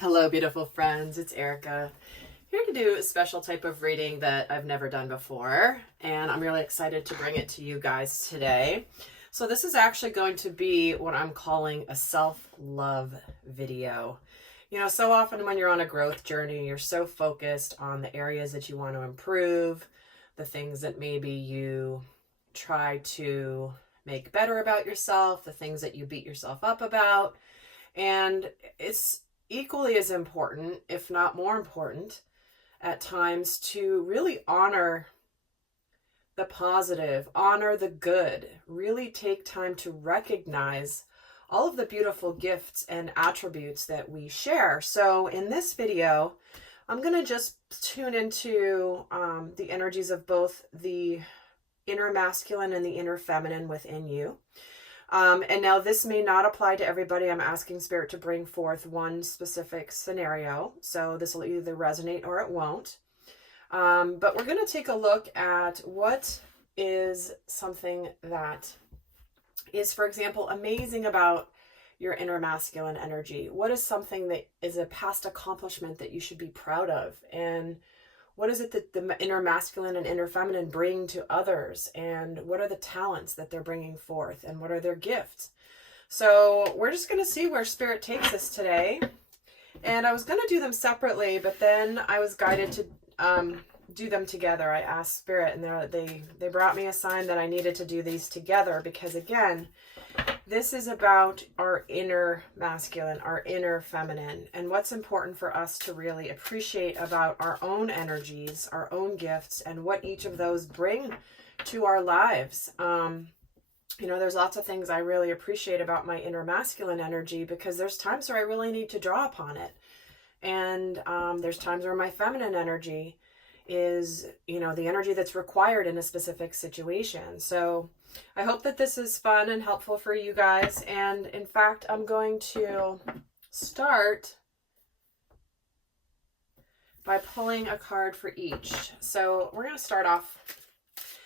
Hello, beautiful friends. It's Erika here to do a special type of reading that I've never done before, and I'm really excited to bring it to you guys today. So this is actually going to be what I'm calling a self-love video. You know, so often when you're on a growth journey, you're so focused on the areas that you want to improve, the things that maybe you try to make better about yourself, the things that you beat yourself up about, and it's equally as important, if not more important, at times to really honor the positive, honor the good, really take time to recognize all of the beautiful gifts and attributes that we share. So in this video, I'm going to just tune into the energies of both the inner masculine and the inner feminine within you. And now this may not apply to everybody. I'm asking Spirit to bring forth one specific scenario. So this will either resonate or it won't. But we're going to take a look at what is something that is, for example, amazing about your inner masculine energy. What is something that is a past accomplishment that you should be proud of? And what is it that the inner masculine and inner feminine bring to others? And what are the talents that they're bringing forth? And what are their gifts? So we're just going to see where Spirit takes us today. And I was going to do them separately, but then I was guided to do them together. I asked Spirit, and they brought me a sign that I needed to do these together because, again, this is about our inner masculine, our inner feminine, and what's important for us to really appreciate about our own energies, our own gifts, and what each of those bring to our lives. You know, there's lots of things I really appreciate about my inner masculine energy because there's times where I really need to draw upon it. And there's times where my feminine energy is, you know, the energy that's required in a specific situation. So I hope that this is fun and helpful for you guys. And in fact, I'm going to start by pulling a card for each. So we're going to start off.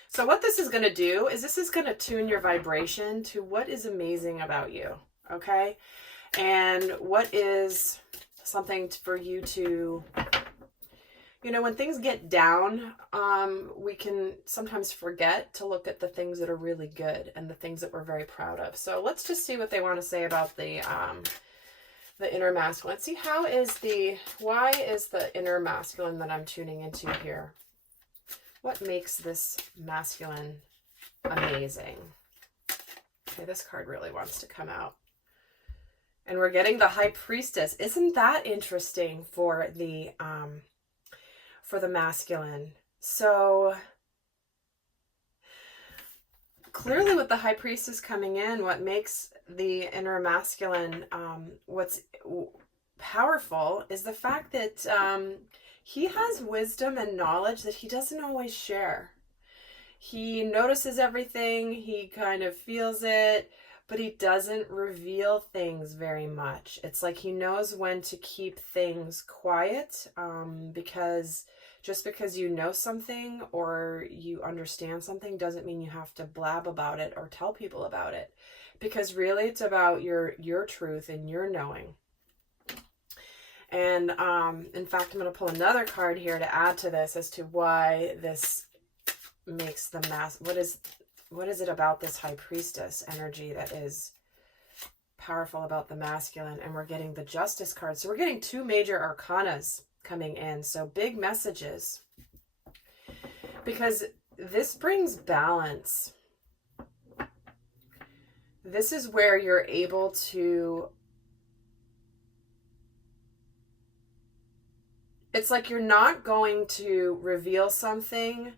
So what this is going to do is this is going to tune your vibration to what is amazing about you. Okay. And what is something for you to, you know, when things get down, we can sometimes forget to look at the things that are really good and the things that we're very proud of. So let's just see what they want to say about the inner masculine. Let's see why is the inner masculine that I'm tuning into here? What makes this masculine amazing? Okay, this card really wants to come out. And we're getting the High Priestess. Isn't that interesting for the masculine? So clearly with the High Priestess coming in, what makes the inner masculine what's powerful is the fact that he has wisdom and knowledge that he doesn't always share. He notices everything, he kind of feels it, but he doesn't reveal things very much. It's like he knows when to keep things quiet, because just because you know something or you understand something doesn't mean you have to blab about it or tell people about it. Because really it's about your truth and your knowing. And in fact, I'm going to pull another card here to add to this as to why this makes the what is it about this High Priestess energy that is powerful about the masculine? And we're getting the Justice card. So we're getting two major arcanas coming in. So big messages. Because this brings balance. This is where you're able to... It's like you're not going to reveal something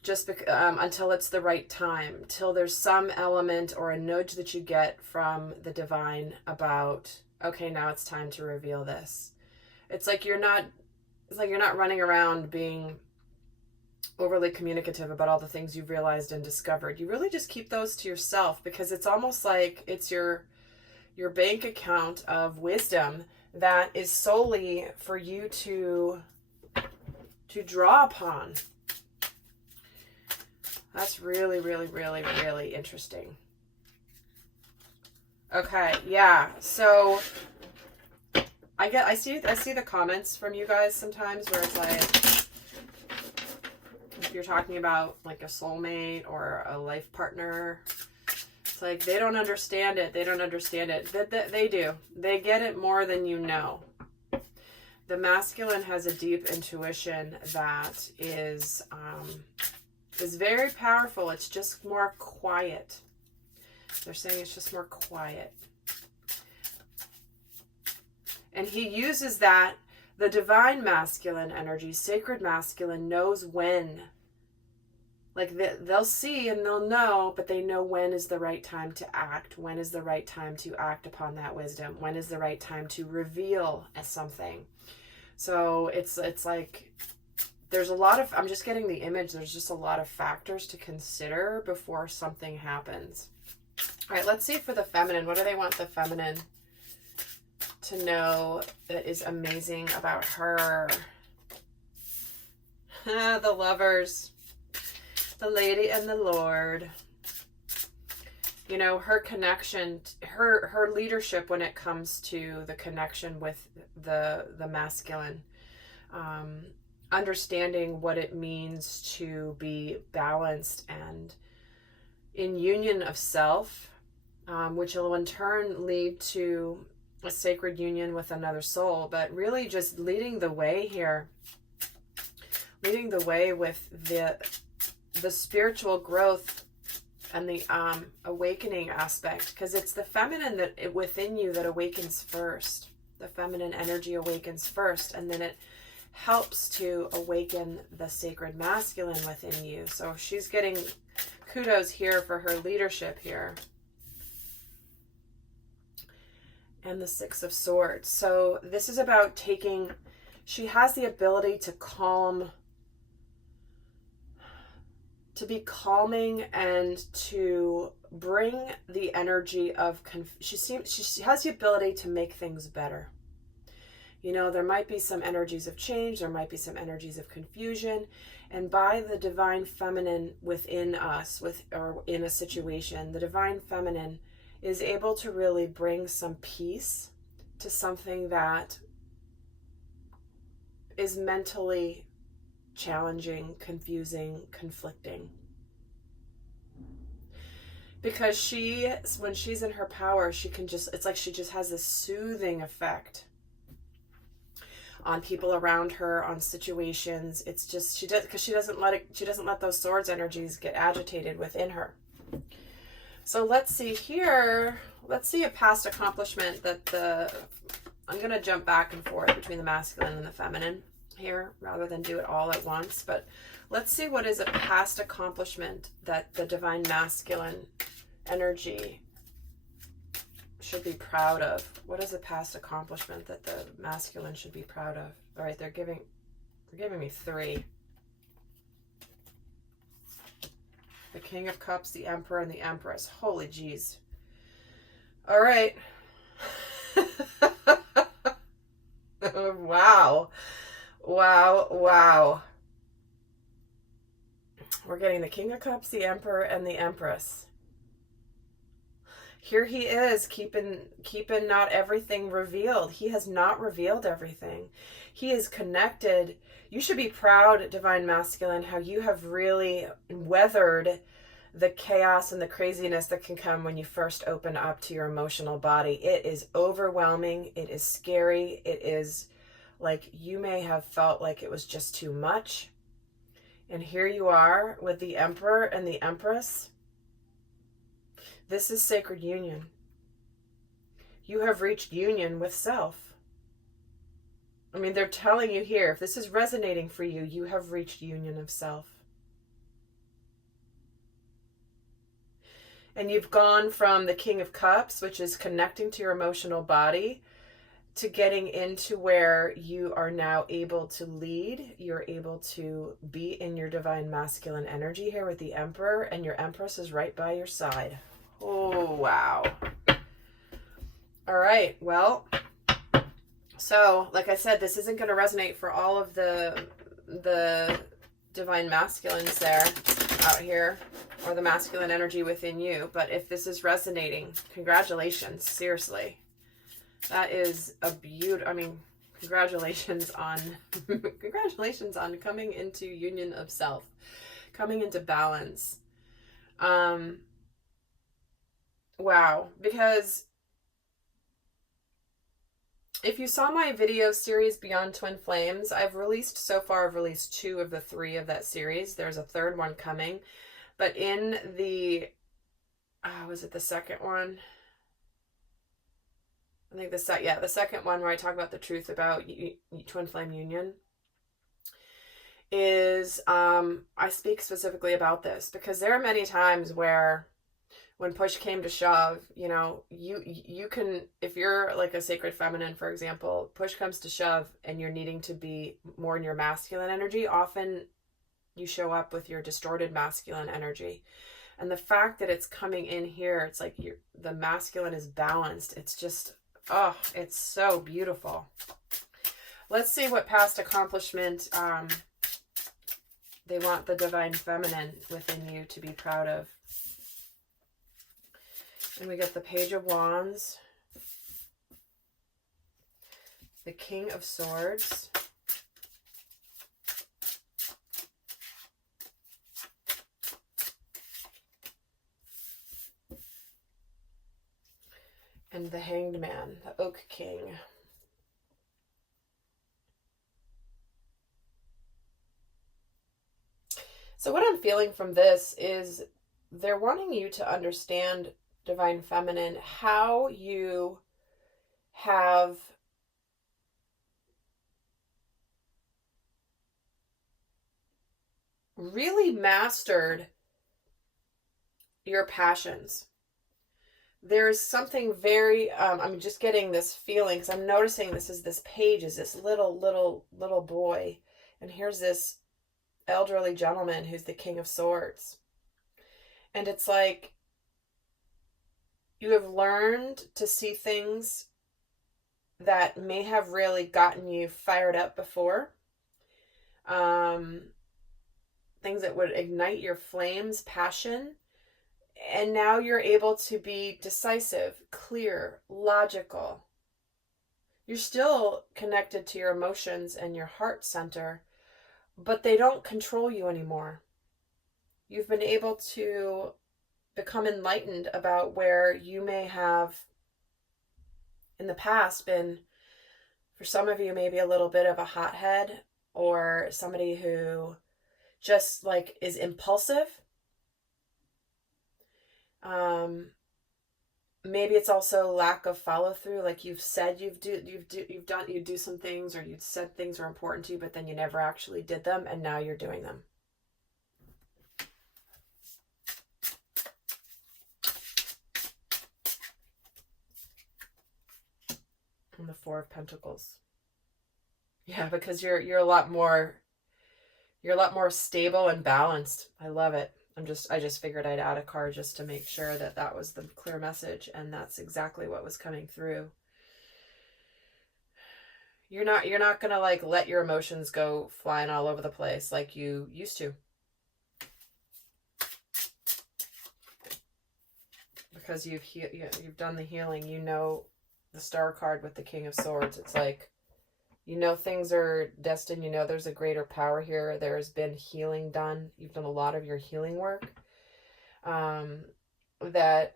just until it's the right time, till there's some element or a nudge that you get from the divine about, okay, now it's time to reveal this. It's like you're not running around being overly communicative about all the things you've realized and discovered. You really just keep those to yourself because it's almost like it's your bank account of wisdom that is solely for you to draw upon. That's really, really, really, really interesting. Okay, yeah. So I see the comments from you guys sometimes where it's like, if you're talking about like a soulmate or a life partner, it's like they don't understand it. They don't understand it. They do. They get it more than you know. The masculine has a deep intuition that is very powerful. It's just more quiet. They're saying it's just more quiet. And he uses that, the divine masculine energy, sacred masculine, knows when. Like they'll see and they'll know, but they know when is the right time to act. When is the right time to act upon that wisdom? When is the right time to reveal something? So it's like there's a lot of, I'm just getting the image, there's just a lot of factors to consider before something happens. All right, let's see for the feminine. What do they want the feminine to know that is amazing about her? The Lovers, the Lady and the Lord. You know, her connection, her leadership when it comes to the connection with the masculine, understanding what it means to be balanced and in union of self, which will in turn lead to a sacred union with another soul, but really just leading the way here, leading the way with the spiritual growth and the awakening aspect, because it's the feminine that within you that awakens first. The feminine energy awakens first, and then it helps to awaken the sacred masculine within you. So she's getting kudos here for her leadership here. And the Six of Swords. So this is about taking, she has the ability to calm, to be calming and to bring the energy of, she has the ability to make things better. You know, there might be some energies of change, there might be some energies of confusion, and by the divine feminine within us, or in a situation, the divine feminine is able to really bring some peace to something that is mentally challenging, confusing, conflicting. Because when she's in her power, she can just, it's like she just has this soothing effect on people around her, on situations. It's just, because she doesn't let those swords energies get agitated within her. So let's see here. Let's see a past accomplishment that I'm going to jump back and forth between the masculine and the feminine here rather than do it all at once. But let's see what is a past accomplishment that the divine masculine energy should be proud of. What is a past accomplishment that the masculine should be proud of? All right, they're giving me 3. The King of Cups, the Emperor, and the Empress. Holy jeez. All right. Wow. Wow, wow. We're getting the King of Cups, the Emperor, and the Empress. Here he is, keeping not everything revealed. He has not revealed everything. He is connected. You should be proud, Divine Masculine, how you have really weathered the chaos and the craziness that can come when you first open up to your emotional body. It is overwhelming. It is scary. It is like you may have felt like it was just too much. And here you are with the Emperor and the Empress. This is sacred union. You have reached union with self. I mean, they're telling you here, if this is resonating for you, you have reached union of self. And you've gone from the King of Cups, which is connecting to your emotional body, to getting into where you are now able to lead. You're able to be in your divine masculine energy here with the Emperor, and your Empress is right by your side. Oh, wow. All right, well, so like I said, this isn't going to resonate for all of the divine masculines there out here, or the masculine energy within you. But if this is resonating, congratulations, seriously. That is a beautiful, I mean, congratulations on, congratulations on coming into union of self, coming into balance. Wow, because if you saw my video series Beyond Twin Flames, I've released 2 of the 3 of that series. There's a third one coming. But in the, was it the second one? I think the second one where I talk about the truth about twin flame union is, I speak specifically about this because there are many times where when push came to shove, you know, you can, if you're like a sacred feminine, for example, push comes to shove and you're needing to be more in your masculine energy, often you show up with your distorted masculine energy. And the fact that it's coming in here, it's like the masculine is balanced. It's just, oh, it's so beautiful. Let's see what past accomplishment they want the divine feminine within you to be proud of. And we get the Page of Wands, the King of Swords, and the Hanged Man, the Oak King. So what I'm feeling from this is they're wanting you to understand, divine feminine, how you have really mastered your passions. There's something very, I'm just getting this feeling because I'm noticing this page is this little boy. And here's this elderly gentleman who's the King of Swords. And it's like, you have learned to see things that may have really gotten you fired up before. Things that would ignite your flames, passion. And now you're able to be decisive, clear, logical. You're still connected to your emotions and your heart center, but they don't control you anymore. You've been able to become enlightened about where you may have in the past been, for some of you, maybe a little bit of a hothead or somebody who just like is impulsive. Maybe it's also lack of follow through. Like you've said you do some things, or you'd said things were important to you, but then you never actually did them, and now you're doing them. And the Four of Pentacles. Yeah, because you're a lot more stable and balanced. I love it. I just figured I'd add a card just to make sure that that was the clear message, and that's exactly what was coming through. You're not going to like let your emotions go flying all over the place like you used to. Because you've done the healing. You know, the Star card with the King of Swords. It's like, you know, things are destined. You know, there's a greater power here. There's been healing done. You've done a lot of your healing work. That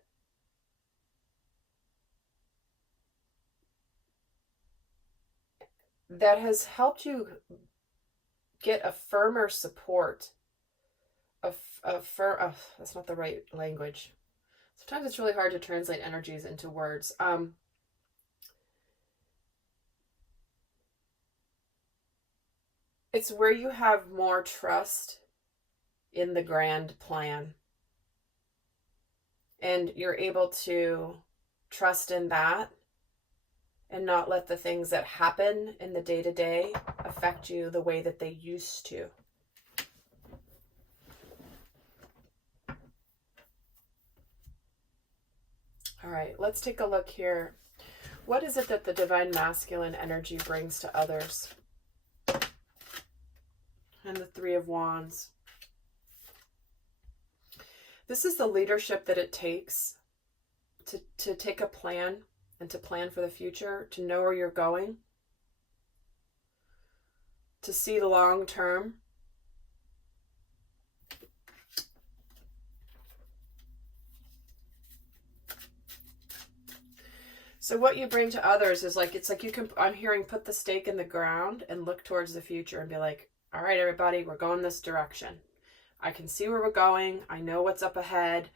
has helped you get a firmer support. That's not the right language. Sometimes it's really hard to translate energies into words. It's where you have more trust in the grand plan. And you're able to trust in that and not let the things that happen in the day-to-day affect you the way that they used to. All right, let's take a look here. What is it that the divine masculine energy brings to others? And the Three of Wands. This is the leadership that it takes to take a plan and to plan for the future, to know where you're going, to see the long term. So what you bring to others is like, it's like you can, I'm hearing, put the stake in the ground and look towards the future and be like, all right, everybody, we're going this direction. I can see where we're going. I know what's up ahead.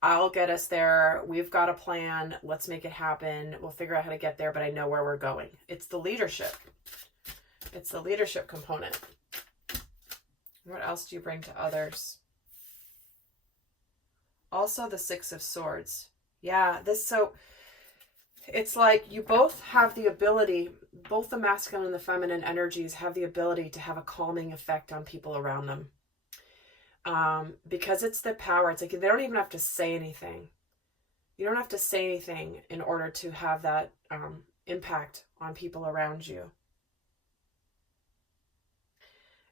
I'll get us there. We've got a plan. Let's make it happen. We'll figure out how to get there, but I know where we're going. It's the leadership. It's the leadership component. What else do you bring to others? Also the Six of Swords. Yeah, so it's like you both have the ability, both the masculine and the feminine energies have the ability to have a calming effect on people around them. Because it's the power. It's like they don't even have to say anything. You don't have to say anything in order to have that impact on people around you.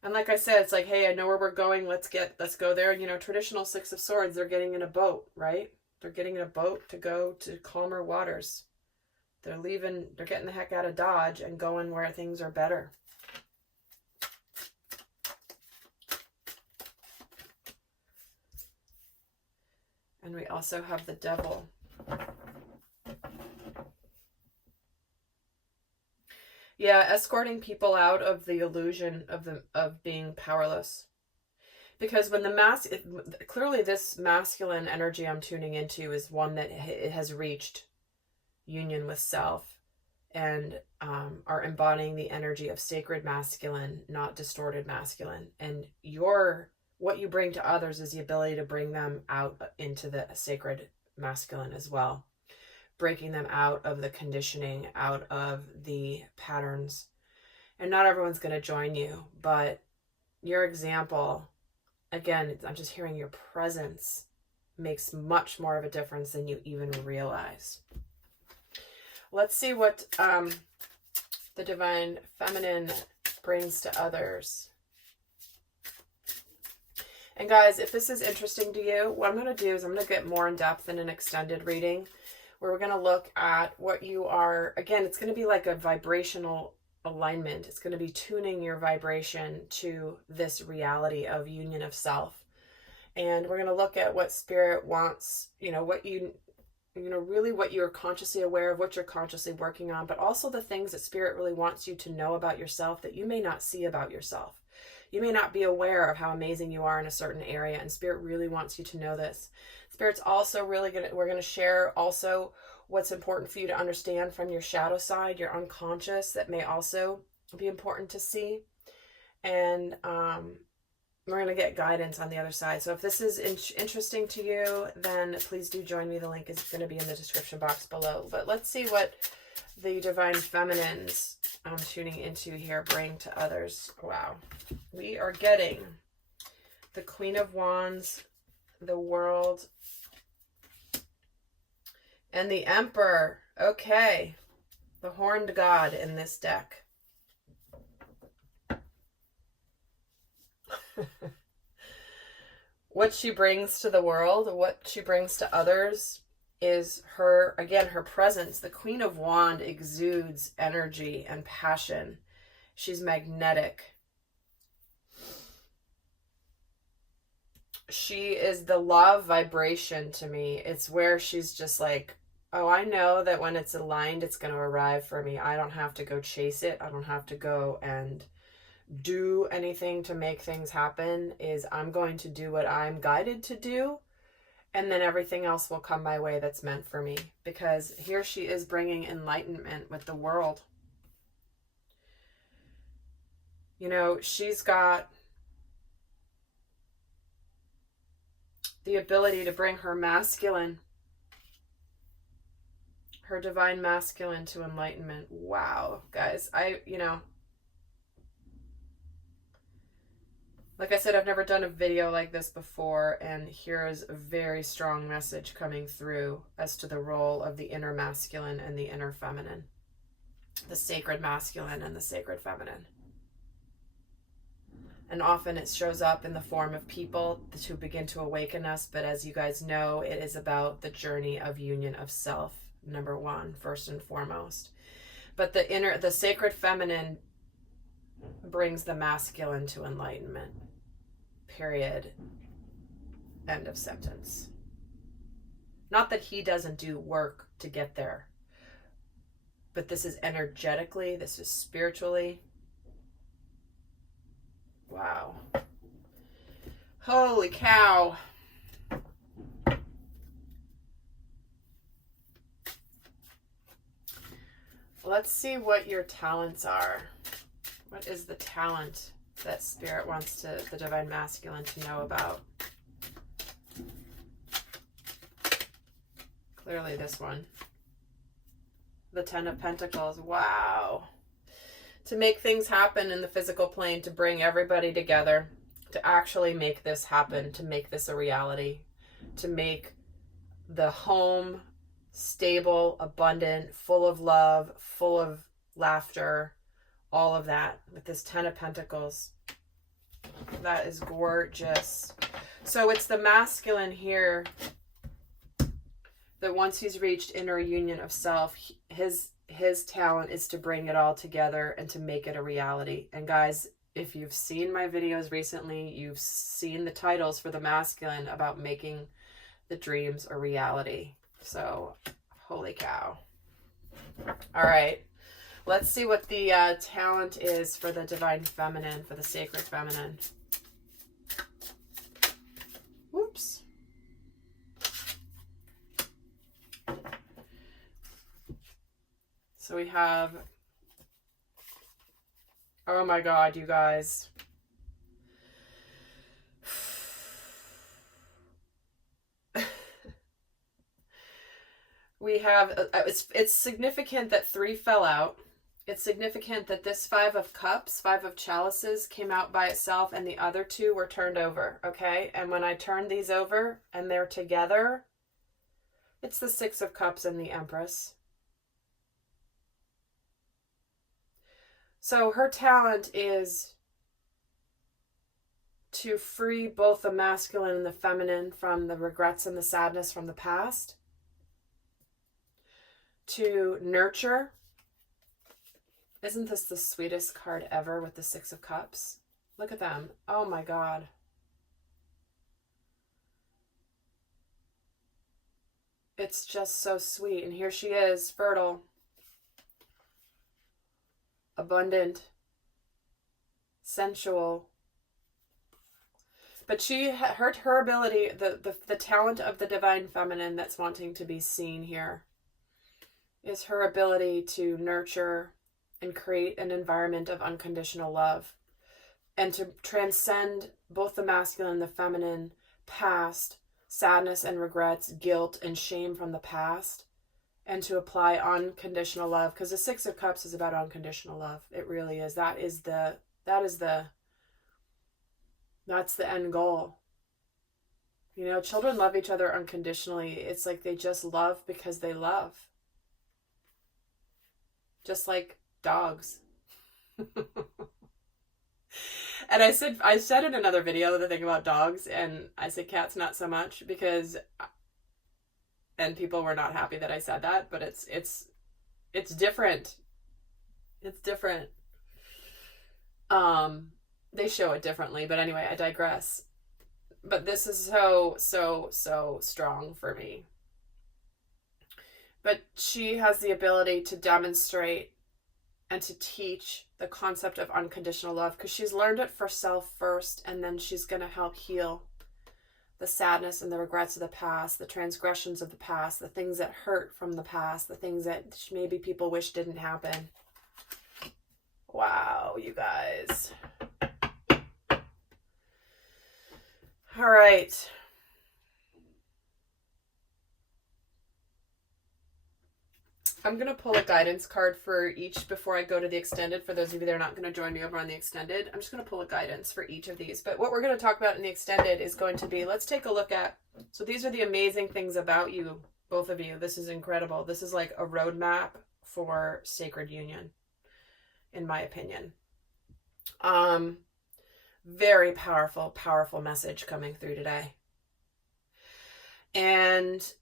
And like I said, it's like, hey, I know where we're going. Let's go there. You know, traditional Six of Swords, they're getting in a boat, right? They're getting in a boat to go to calmer waters. They're getting the heck out of Dodge and going where things are better. And we also have the Devil. Yeah, escorting people out of the illusion of being powerless. Because when clearly this masculine energy I'm tuning into is one that it has reached union with self and are embodying the energy of sacred masculine, not distorted masculine. And what you bring to others is the ability to bring them out into the sacred masculine as well. Breaking them out of the conditioning, out of the patterns. And not everyone's going to join you, but your example, again, I'm just hearing your presence makes much more of a difference than you even realize. Let's see what the Divine Feminine brings to others. And guys, if this is interesting to you, what I'm going to do is I'm going to get more in depth in an extended reading where we're going to look at what you are. Again, it's going to be like a vibrational alignment. It's going to be tuning your vibration to this reality of union of self. And we're going to look at what Spirit wants, really what you're consciously aware of, what you're consciously working on, but also the things that Spirit really wants you to know about yourself that you may not see about yourself. You may not be aware of how amazing you are in a certain area, and Spirit really wants you to know this. Spirit's also we're going to share also what's important for you to understand from your shadow side, your unconscious, that may also be important to see. And we're going to get guidance on the other side. So if this is interesting to you, then please do join me. The link is going to be in the description box below. But let's see what the Divine Feminines I'm tuning into here bring to others. Wow. We are getting the Queen of Wands, the World, and the Emperor. Okay. The Horned God in this deck. What she brings to the world, what she brings to others is her presence. The Queen of Wands exudes energy and passion. She's magnetic. She is the love vibration to me. It's where she's just like, oh, I know that when it's aligned, it's going to arrive for me. I don't have to go chase it. I don't have to go and do anything to make things happen. I'm going to do what I'm guided to do, and then everything else will come my way that's meant for me, because here she is bringing enlightenment with the world. She's got the ability to bring her masculine, her divine masculine, to enlightenment. Wow, guys, like I said, I've never done a video like this before, and here is a very strong message coming through as to the role of the inner masculine and the inner feminine, the sacred masculine and the sacred feminine. And often it shows up in the form of people who begin to awaken us, but as you guys know, it is about the journey of union of self, number one, first and foremost. But the sacred feminine brings the masculine to enlightenment. Period. End of sentence. Not that he doesn't do work to get there, but this is energetically, this is spiritually. Wow. Holy cow. Let's see what your talents are. What is the talent that Spirit wants the Divine Masculine to know about? Clearly this one. The Ten of Pentacles. Wow. To make things happen in the physical plane, to bring everybody together, to actually make this happen, to make this a reality, to make the home stable, abundant, full of love, full of laughter, all of that with this Ten of Pentacles. That is gorgeous. So it's the masculine here that once he's reached inner union of self, his talent is to bring it all together and to make it a reality. And guys, if you've seen my videos recently, you've seen the titles for the masculine about making the dreams a reality. So, holy cow. All right. Let's see what the talent is for the Divine Feminine, for the Sacred Feminine. Whoops. So we have, oh my God, you guys. We have, it's significant that 3 fell out. It's significant that this 5 of Cups, 5 of Chalices came out by itself and the other 2 were turned over, okay? And when I turn these over and they're together, it's the 6 of Cups and the Empress. So her talent is to free both the masculine and the feminine from the regrets and the sadness from the past, to nurture. Isn't this the sweetest card ever with the 6 of Cups? Look at them. Oh my God. It's just so sweet. And here she is, fertile, abundant, sensual. But she hurt her ability, the talent of the Divine Feminine that's wanting to be seen here is her ability to nurture and create an environment of unconditional love and to transcend both the masculine and the feminine past, sadness and regrets, guilt and shame from the past, and to apply unconditional love, because the 6 of Cups is about unconditional love. It really is. That's the end goal. You know, children love each other unconditionally. It's like they just love because they love. Just like dogs. And I said in another video the thing about dogs, and I said cats not so much, because, and people were not happy that I said that, but it's different. It's different. They show it differently, but anyway, I digress. But this is so strong for me. But she has the ability to demonstrate and to teach the concept of unconditional love, because she's learned it for self first, and then she's going to help heal the sadness and the regrets of the past, the transgressions of the past, the things that hurt from the past, the things that maybe people wish didn't happen. Wow, you guys. All right. I'm going to pull a guidance card for each before I go to the extended. For those of you that are not going to join me over on the extended, I'm just going to pull a guidance for each of these. But what we're going to talk about in the extended is going to be, let's take a look at, so these are the amazing things about you, both of you. This is incredible. This is like a roadmap for sacred union, in my opinion. Very powerful, powerful message coming through today. And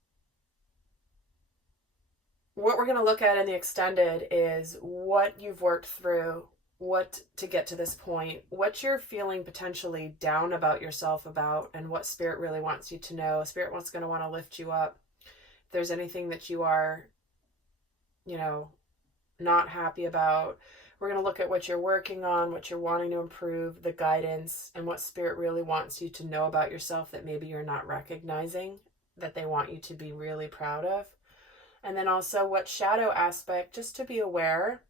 what we're going to look at in the extended is what you've worked through, what to get to this point, what you're feeling potentially down about yourself about, and what Spirit really wants you to know. Spirit wants going to want to lift you up. If there's anything that you are, not happy about, we're going to look at what you're working on, what you're wanting to improve, the guidance, and what Spirit really wants you to know about yourself that maybe you're not recognizing, that they want you to be really proud of. And then also what shadow aspect, just to be aware,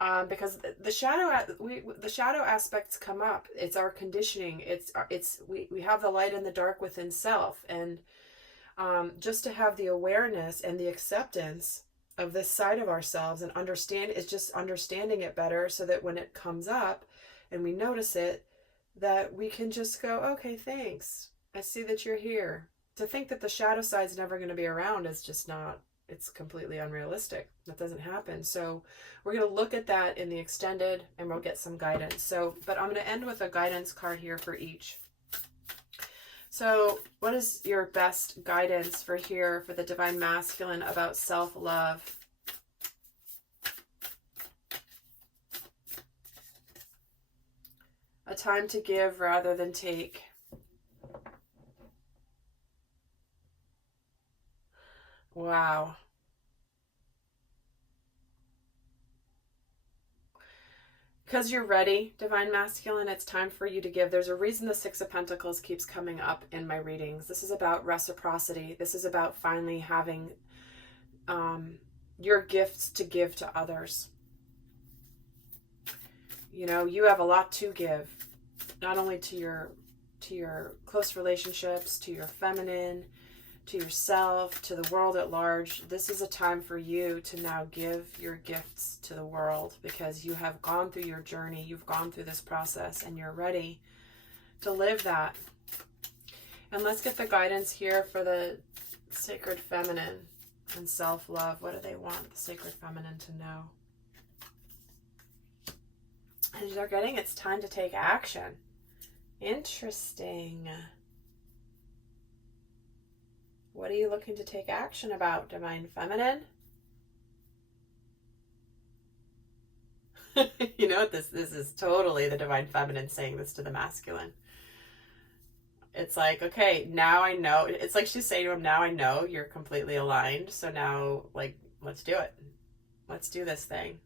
because the shadow aspects come up. It's our conditioning. We have the light and the dark within self, and just to have the awareness and the acceptance of this side of ourselves and understanding it better, so that when it comes up and we notice it, that we can just go, okay, thanks. I see that you're here. To think that the shadow side's never going to be around is just not. It's completely unrealistic. That doesn't happen. So we're going to look at that in the extended, and we'll get some guidance. But I'm going to end with a guidance card here for each. So what is your best guidance for the Divine Masculine about self-love? A time to give rather than take. Wow. Because you're ready, Divine Masculine, it's time for you to give. There's a reason the Six of Pentacles keeps coming up in my readings. This is about reciprocity. This is about finally having your gifts to give to others. You have a lot to give, not only to your close relationships, to your feminine, to yourself, to the world at large. This is a time for you to now give your gifts to the world, because you have gone through your journey, you've gone through this process, and you're ready to live that. And let's get the guidance here for the Sacred Feminine and self-love. What do they want the Sacred Feminine to know? And they're getting, it's time to take action. Interesting. What are you looking to take action about, Divine Feminine? This is totally the Divine Feminine saying this to the masculine. It's like, okay, now I know. It's like she's saying to him, now I know you're completely aligned. So now, let's do it. Let's do this thing.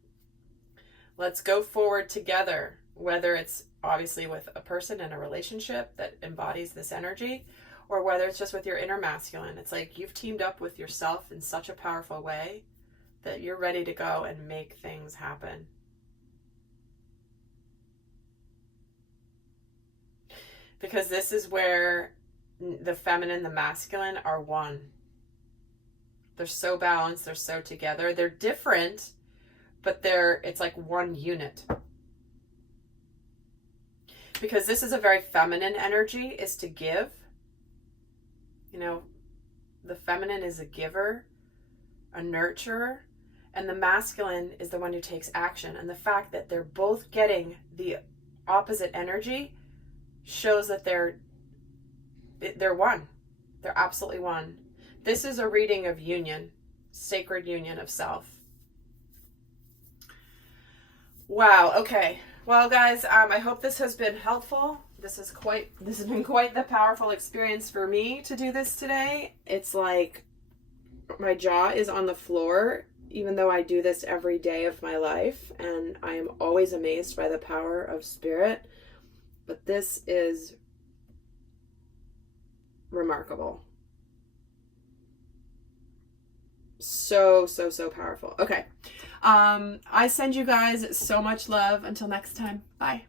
Let's go forward together, whether it's obviously with a person in a relationship that embodies this energy, or whether it's just with your inner masculine. It's like you've teamed up with yourself in such a powerful way that you're ready to go and make things happen. Because this is where the feminine, the masculine are one. They're so balanced, they're so together. They're different, but it's like one unit. Because this is a very feminine energy, is to give. The feminine is a giver, a nurturer, and the masculine is the one who takes action. And the fact that they're both getting the opposite energy shows that they're one. They're absolutely one. This is a reading of union, sacred union of self. Wow. Okay. Well, guys, I hope this has been helpful. This has been quite the powerful experience for me to do this today. It's like my jaw is on the floor, even though I do this every day of my life, and I am always amazed by the power of Spirit. But this is remarkable. So powerful. Okay. I send you guys so much love. Until next time. Bye.